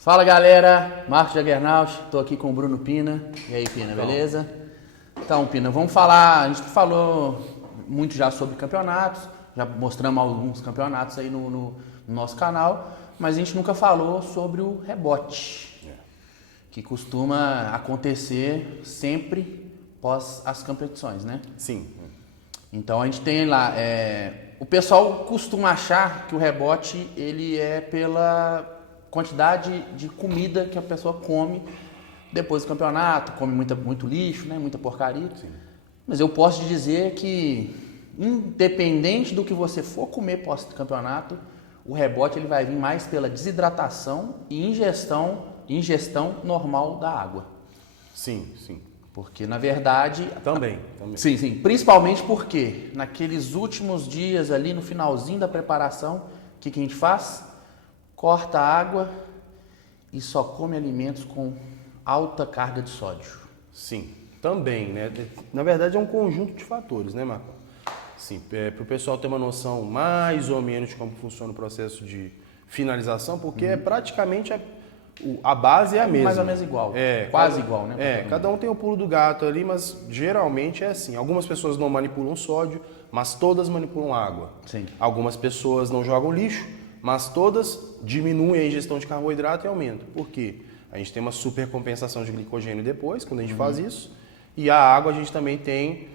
Fala galera, Marcos Jagernaut, estou aqui com o Bruno Pina. E aí, Pina, beleza? Então, Pina, vamos falar. A gente falou muito já sobre campeonatos, já mostramos alguns campeonatos aí no nosso canal, mas a gente nunca falou sobre o rebote, que costuma acontecer sempre pós as competições, né? Sim. Então a gente tem lá, o pessoal costuma achar que o rebote ele é pela quantidade de comida que a pessoa come depois do campeonato, come muito lixo, né, muita porcaria. Sim. Mas eu posso te dizer que, independente do que você for comer pós-campeonato, o rebote ele vai vir mais pela desidratação e ingestão normal da água. Sim, sim. Porque, na verdade... Também. Sim. Principalmente porque naqueles últimos dias ali, no finalzinho da preparação, o que a gente faz? Corta a água e só come alimentos com alta carga de sódio. Sim, também, né? Na verdade é um conjunto de fatores, né, Marco? Sim, para o pessoal ter uma noção mais ou menos de como funciona o processo de finalização, porque é praticamente a base é a mesma. Mais ou menos igual. Quase igual, né? Cada um tem o pulo do gato ali, mas geralmente é assim. Algumas pessoas não manipulam sódio, mas todas manipulam água. Sim. Algumas pessoas não jogam lixo, mas todas diminuem a ingestão de carboidrato e aumentam. Por quê? A gente tem uma supercompensação de glicogênio depois, quando a gente faz isso. E a água a gente também tem,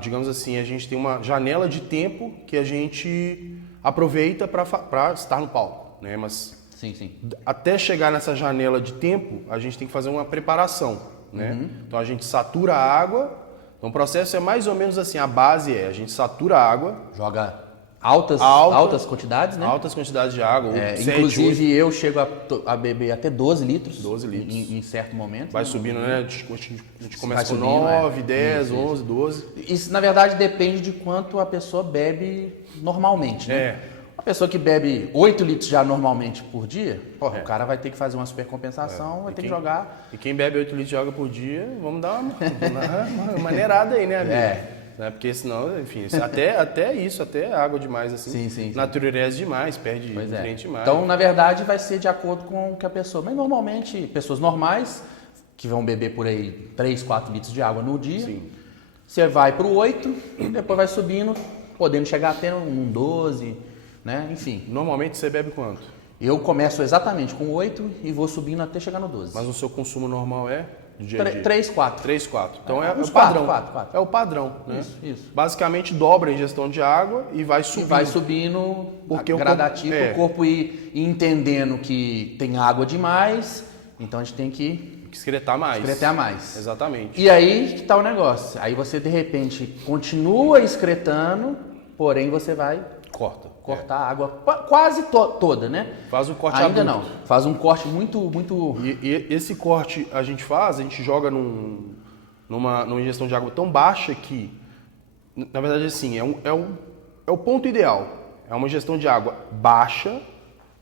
digamos assim, a gente tem uma janela de tempo que a gente aproveita para estar no palco, né? Mas Sim. até chegar nessa janela de tempo, a gente tem que fazer uma preparação, né? Então a gente satura a água. Então o processo é mais ou menos assim, a base a gente satura a água. Joga altas quantidades, né? Altas quantidades de água. 7, Inclusive 8. eu chego a beber até 12 litros. 12 litros. Em certo momento. Vai subindo, né? A gente começa com 9, 10, 11, 12. Isso, na verdade, depende de quanto a pessoa bebe normalmente, né? Uma pessoa que bebe 8 litros já normalmente por dia, o cara vai ter que fazer uma supercompensação, vai ter que jogar... E quem bebe 8 litros de água por dia, vamos dar uma maneirada aí, né, amigo? Né? Porque senão, enfim, até água demais, assim, Sim. natureza demais, perde nutriente demais. Então, na verdade, vai ser de acordo com o que a pessoa... Mas, normalmente, pessoas normais, que vão beber por aí 3, 4 litros de água no dia, Sim. você vai para o 8, depois vai subindo, podendo chegar até um 12, né? Enfim. Normalmente você bebe quanto? Eu começo exatamente com 8 e vou subindo até chegar no 12. Mas o seu consumo normal é? Do dia a dia? 3, 4. 3, 4. Então é o uns padrão. 4. É o padrão, né? Isso. Basicamente dobra a ingestão de água e vai subindo. E vai subindo Porque gradativo, o corpo, o corpo ir entendendo que tem água demais, então a gente tem que excretar mais. Exatamente. E aí que tá o negócio. Aí você, de repente, continua excretando, porém você vai cortar a água quase toda, né? Faz um corte Ainda adulto. não. Faz um corte muito... E esse corte a gente joga numa ingestão de água tão baixa que, na verdade, assim, é o ponto ideal. É uma ingestão de água baixa,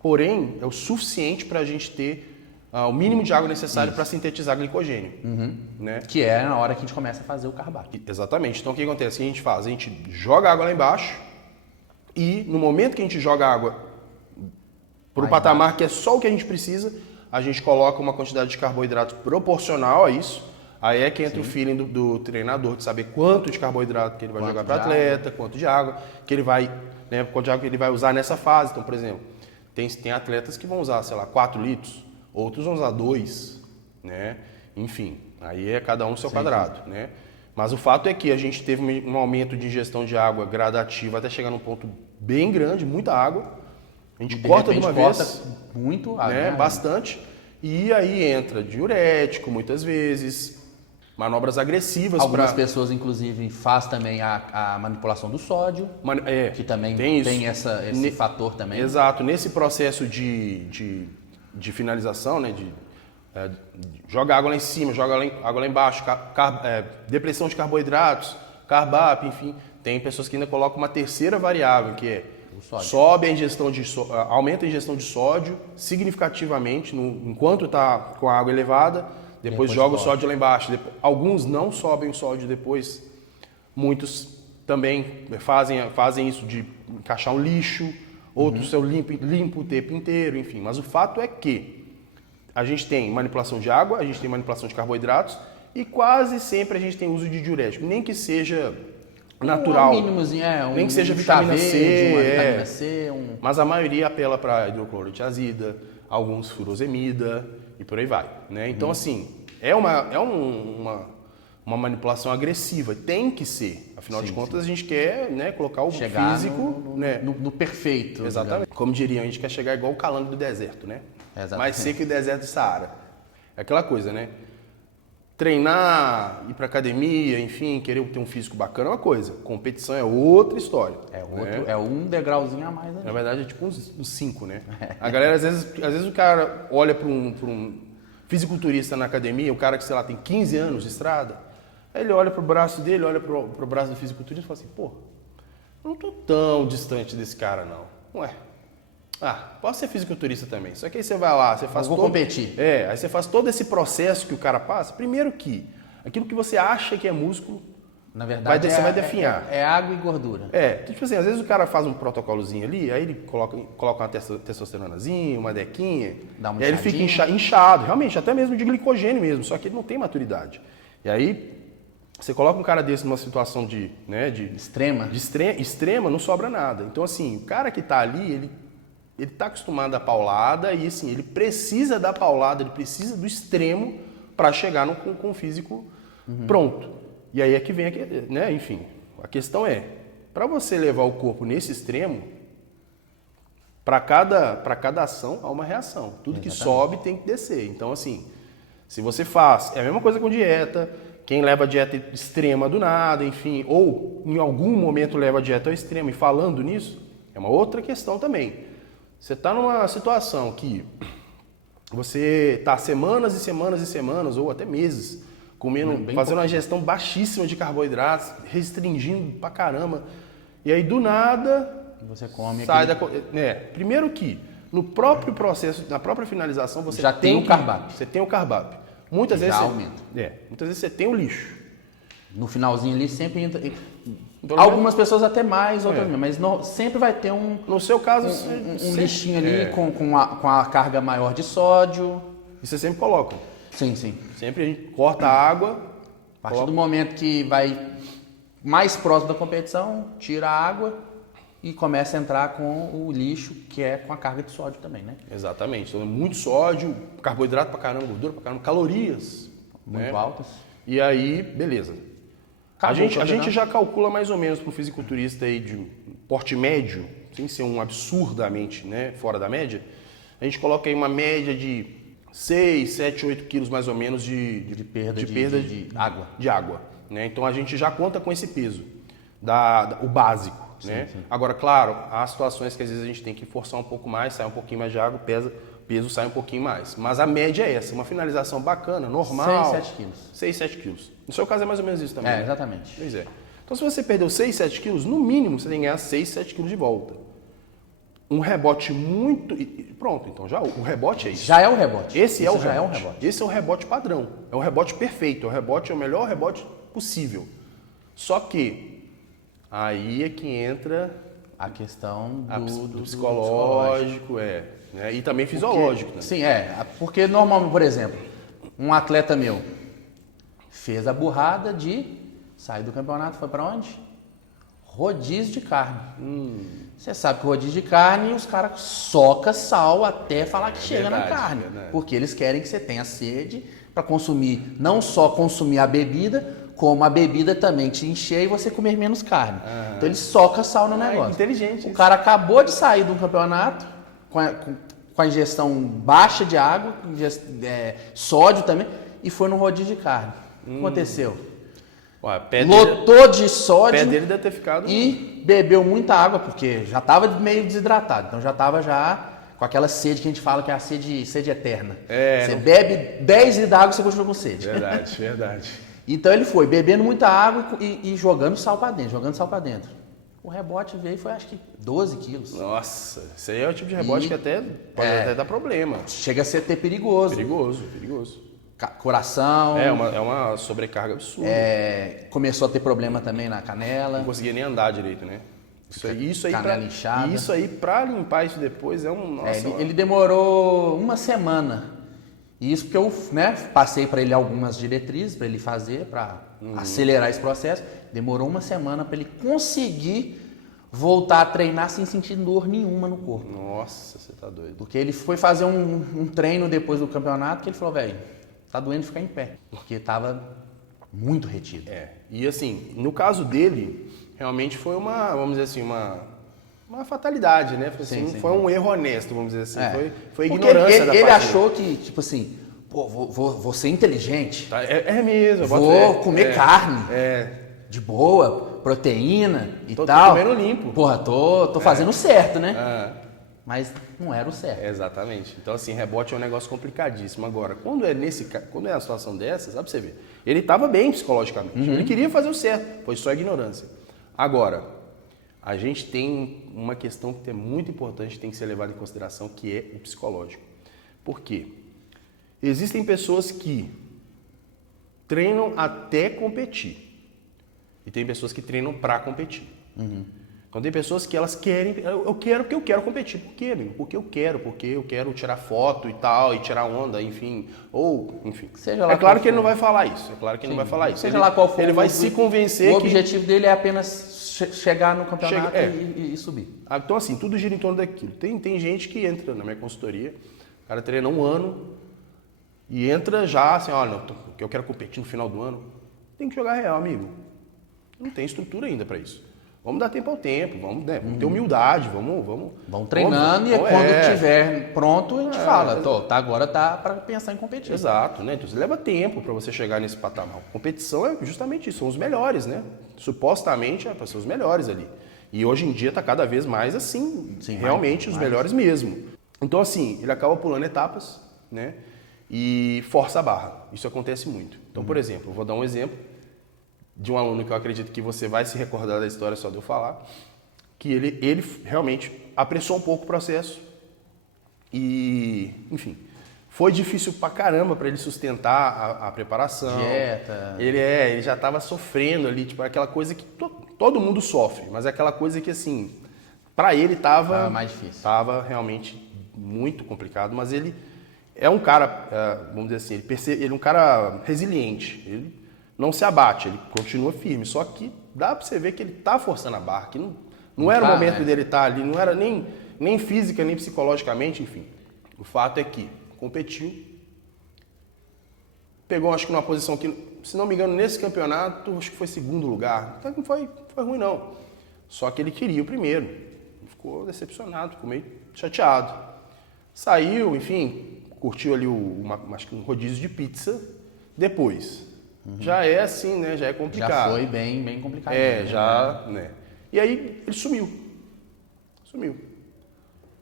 porém é o suficiente para a gente ter o mínimo de água necessário para sintetizar glicogênio. Né? Que é na hora que a gente começa a fazer o carboidrato. Exatamente. Então o que acontece? O que a gente faz? A gente joga a água lá embaixo e no momento que a gente joga a água para o patamar que é só o que a gente precisa, a gente coloca uma quantidade de carboidrato proporcional a isso. Aí é que entra o feeling do treinador, de saber quanto de carboidrato que ele vai jogar para o atleta, quanto de água que ele vai, né, quanto de água que ele vai usar nessa fase. Então, por exemplo, tem atletas que vão usar, sei lá, 4 litros, outros vão usar 2, né? Enfim, aí é cada um seu quadrado, né? Mas o fato é que a gente teve um aumento de ingestão de água gradativo até chegar num ponto bem grande, muita água. A gente corta de uma vez, muito, né? Bastante. E aí entra diurético, muitas vezes, manobras agressivas. Algumas pessoas, inclusive, faz também a manipulação do sódio, que também tem esse fator também. Exato. Nesse processo de finalização, né? Joga água lá em cima, joga água lá embaixo, depressão de carboidratos, carb-up, enfim. Tem pessoas que ainda colocam uma terceira variável, que é sobe a ingestão aumenta a ingestão de sódio significativamente enquanto está com a água elevada, depois joga o sódio lá embaixo. Alguns não sobem o sódio depois, muitos também fazem isso de encaixar um lixo, outros limpa o tempo inteiro, enfim. Mas o fato é que a gente tem manipulação de água, a gente tem manipulação de carboidratos e quase sempre a gente tem uso de diurético, nem que seja natural, mínimozinho, nem que seja vitamina C, mas a maioria apela para hidroclorotiazida, alguns furosemida e por aí vai, né? Então assim, é uma manipulação agressiva, tem que ser, afinal de contas a gente quer, né, colocar o chegar físico no perfeito. Exatamente. Como diriam, a gente quer chegar igual o calango do deserto, né? Exatamente. Mais seco que o deserto do Saara. É aquela coisa, né? Treinar, ir pra academia, enfim, querer ter um físico bacana é uma coisa. Competição é outra história. É um degrauzinho a mais. Na verdade é tipo uns 5, né? A galera, às vezes o cara olha pra um fisiculturista na academia, o cara que, sei lá, tem 15 anos de estrada, aí ele olha pro braço dele, olha pro braço do fisiculturista e fala assim, pô, eu não tô tão distante desse cara, não. Ué, posso ser fisiculturista também. Só que aí você vai lá, você faz competir. Aí você faz todo esse processo que o cara passa. Primeiro que aquilo que você acha que é músculo, na verdade, você vai definhar. É água e gordura. Então, tipo assim, às vezes o cara faz um protocolozinho ali, aí ele coloca uma testosteronazinha, uma dequinha, Dá uma e aí ele fica inchado, realmente, até mesmo de glicogênio mesmo, só que ele não tem maturidade. E aí você coloca um cara desse numa situação de extrema, não sobra nada. Então, assim, o cara que está ali, ele está acostumado à paulada e, assim, ele precisa da paulada, ele precisa do extremo para chegar com o físico pronto. E aí é que vem, né? Enfim, a questão é, para você levar o corpo nesse extremo, para cada ação há uma reação. Tudo que sobe tem que descer. Então, assim, se você faz, é a mesma coisa com dieta, quem leva a dieta extrema do nada, enfim, ou em algum momento leva a dieta ao extremo, e falando nisso, é uma outra questão também. Você está numa situação que você está semanas e semanas e semanas, ou até meses, fazendo uma gestão baixíssima de carboidratos, restringindo pra caramba, e aí do nada você come sai primeiro que no próprio processo, na própria finalização, você já tem o cardápio. Você tem o cardápio. Muitas vezes você tem o lixo. No finalzinho ali sempre entra. Algumas pessoas até mais, outras menos, mas sempre vai ter no seu caso, um lixinho ali com a carga maior de sódio. E você sempre coloca. Sim. Sempre a gente corta a água. A partir do momento que vai mais próximo da competição, tira a água e começa a entrar com o lixo, que é com a carga de sódio também, né? Exatamente. Então, muito sódio, carboidrato pra caramba, gordura pra caramba, calorias. Muito altas. E aí, beleza. A gente já calcula mais ou menos para o fisiculturista aí de porte médio, sem ser um absurdamente, né, fora da média, a gente coloca aí uma média de 6, 7, 8 quilos mais ou menos de perda de água. De água, né? Então a gente já conta com esse peso, o básico. Né? Sim. Agora, claro, há situações que às vezes a gente tem que forçar um pouco mais, sai um pouquinho mais de água, peso sai um pouquinho mais. Mas a média é essa, uma finalização bacana, normal. 6, 7 quilos. 6, 7 quilos. No seu caso é mais ou menos isso também. É, exatamente. Pois é. Então se você perdeu 6, 7 quilos, no mínimo você tem que ganhar 6, 7 quilos de volta. Um rebote muito... Pronto, então já o rebote é isso. Já é o rebote. Esse é o rebote. Esse é o rebote padrão. É o rebote perfeito. É o melhor rebote possível. Só que aí é que entra... A questão do psicológico, né? E também fisiológico. Né? Sim, porque normalmente, por exemplo, um atleta meu fez a burrada de sair do campeonato, foi para onde? Rodízio de carne. Você sabe que o rodízio de carne, os caras socam sal até falar que chega na carne. Porque eles querem que você tenha sede para consumir, não só consumir a bebida, como a bebida também te encher e você comer menos carne. Então ele soca sal no negócio. Inteligente. O cara acabou de sair do campeonato com a ingestão baixa de água, sódio também, e foi no rodízio de carne. O que aconteceu? Lotou de sódio. O pé dele deve ter ficado... E bebeu muita água, porque já estava meio desidratado. Então já estava com aquela sede que a gente fala que é a sede eterna. Você bebe 10 litros d'água e você continua com sede. Verdade. Então ele foi bebendo muita água e jogando sal para dentro, O rebote veio foi acho que 12 quilos. Nossa, isso aí é o tipo de rebote que até pode até dar problema. Chega a ser até perigoso. Perigoso. Coração. É uma sobrecarga absurda. Começou a ter problema também na canela. Não conseguia nem andar direito, né? Isso aí, pra limpar isso depois é um... Nossa, ele demorou uma semana. E isso porque eu, né, passei para ele algumas diretrizes para ele fazer, para acelerar esse processo. Demorou uma semana para ele conseguir voltar a treinar sem sentir dor nenhuma no corpo. Nossa, você tá doido. Porque ele foi fazer um treino depois do campeonato que ele falou, velho, tá doendo ficar em pé. Porque tava muito retido. E assim, no caso dele, realmente foi vamos dizer assim, uma fatalidade, né? Foi, assim, foi um erro honesto, vamos dizer assim. Foi ignorância da parte ele dele. achou que, tipo assim, pô, vou ser inteligente. É mesmo. Vou comer carne. De boa, proteína e tô tal. Tô comendo limpo. Porra, tô fazendo certo, né? Mas não era o certo. Exatamente. Então, assim, rebote é um negócio complicadíssimo. Agora, quando é uma situação dessa, sabe pra você ver? Ele estava bem psicologicamente. Ele queria fazer o certo. Foi só ignorância. Agora, a gente tem uma questão que é muito importante, tem que ser levada em consideração, que é o psicológico. Por quê? Existem pessoas que treinam até competir. E tem pessoas que treinam para competir. Então tem pessoas que elas querem, eu quero porque eu quero competir. Por quê, amigo? Porque eu quero tirar foto e tal, e tirar onda, enfim. Seja lá é claro qual que ele for. não vai falar isso. É claro que ele não vai falar isso. Seja lá qual for. Ele vai se convencer o objetivo dele é apenas chegar no campeonato e subir. Então assim, tudo gira em torno daquilo. Tem gente que entra na minha consultoria, o cara treina um ano e entra já assim, olha, eu quero competir no final do ano. Tem que jogar real, amigo. Não tem estrutura ainda para isso. Vamos dar tempo ao tempo, vamos ter humildade, vamos treinando e quando tiver pronto a gente fala, agora tá para pensar em competir. Exato, né? Então leva tempo para você chegar nesse patamar. A competição é justamente isso, são os melhores, né? Supostamente é para ser os melhores ali. E hoje em dia está cada vez mais assim, realmente os melhores mesmo. Então assim, ele acaba pulando etapas, né? E força a barra. Isso acontece muito. Então, por exemplo, eu vou dar um exemplo de um aluno que eu acredito que você vai se recordar da história só de eu falar, que ele realmente apressou um pouco o processo e, enfim, foi difícil pra caramba para ele sustentar a preparação. Dieta. Ele já estava sofrendo ali, tipo, aquela coisa que todo mundo sofre, mas é aquela coisa que, assim, para ele tava mais difícil. Tava realmente muito complicado, mas ele é um cara, vamos dizer assim, ele é um cara resiliente, ele não se abate, ele continua firme. Só que dá pra você ver que ele tá forçando a barra, que não era o momento dele estar ali, não era nem física, nem psicologicamente, enfim. O fato é que competiu, pegou acho que numa posição que, se não me engano, nesse campeonato, acho que foi segundo lugar. Então não foi ruim não. Só que ele queria o primeiro. Ele ficou decepcionado, ficou meio chateado. Saiu, enfim, curtiu ali acho que um rodízio de pizza. Depois... Já é assim, né? Já é complicado. Já foi bem complicado. Né? E aí ele sumiu.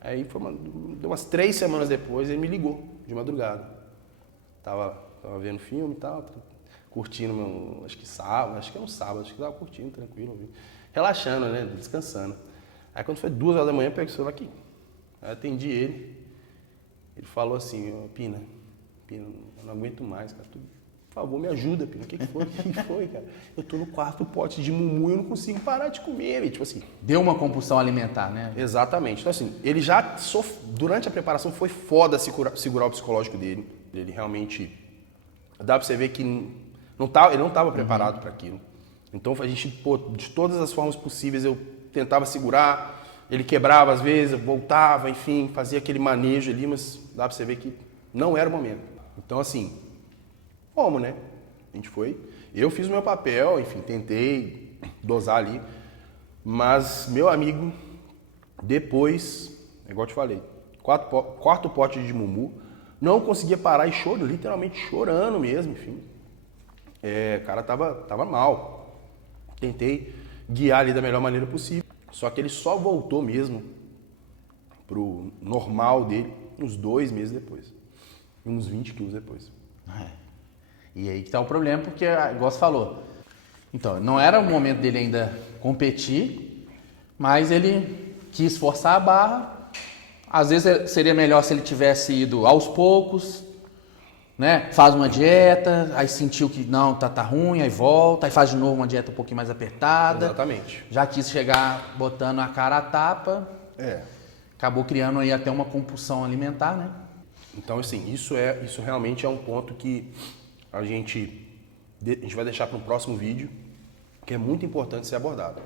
Aí deu umas 3 semanas depois, ele me ligou de madrugada. Tava vendo filme e tal, curtindo acho que era um sábado, acho que tava curtindo, tranquilo, relaxando, né? Descansando. Aí quando foi 2 horas da manhã, eu peguei o celular aqui. Aí atendi ele. Ele falou assim, Pina, eu não aguento mais, cara. Por favor, me ajuda, Pina. O que foi, cara? Eu tô no 4º pote de mumu e eu não consigo parar de comer. Tipo assim. Deu uma compulsão alimentar, né? Exatamente. Então, assim, ele já durante a preparação foi foda segurar o psicológico dele. Ele realmente. Dá pra você ver que ele não estava preparado para aquilo. Então, a gente, de todas as formas possíveis, eu tentava segurar. Ele quebrava às vezes, voltava, enfim, fazia aquele manejo ali, mas dá pra você ver que não era o momento. Então, assim. Como, né? A gente foi. Eu fiz o meu papel, enfim, tentei dosar ali. Mas, meu amigo, depois, igual eu te falei, 4º pote de mumu, não conseguia parar e chorando, literalmente chorando mesmo, enfim. O cara tava mal. Tentei guiar ali da melhor maneira possível. Só que ele só voltou mesmo pro normal dele uns 2 meses depois. Uns 20 quilos depois. E aí que tá o problema, porque, igual você falou, então, não era o momento dele ainda competir, mas ele quis forçar a barra. Às vezes seria melhor se ele tivesse ido aos poucos, né? Faz uma dieta, aí sentiu que não, tá ruim, aí volta, aí faz de novo uma dieta um pouquinho mais apertada. Exatamente. Já quis chegar botando a cara à tapa. Acabou criando aí até uma compulsão alimentar, né? Então, assim, isso realmente é um ponto que a gente vai deixar para um próximo vídeo, que é muito importante ser abordado.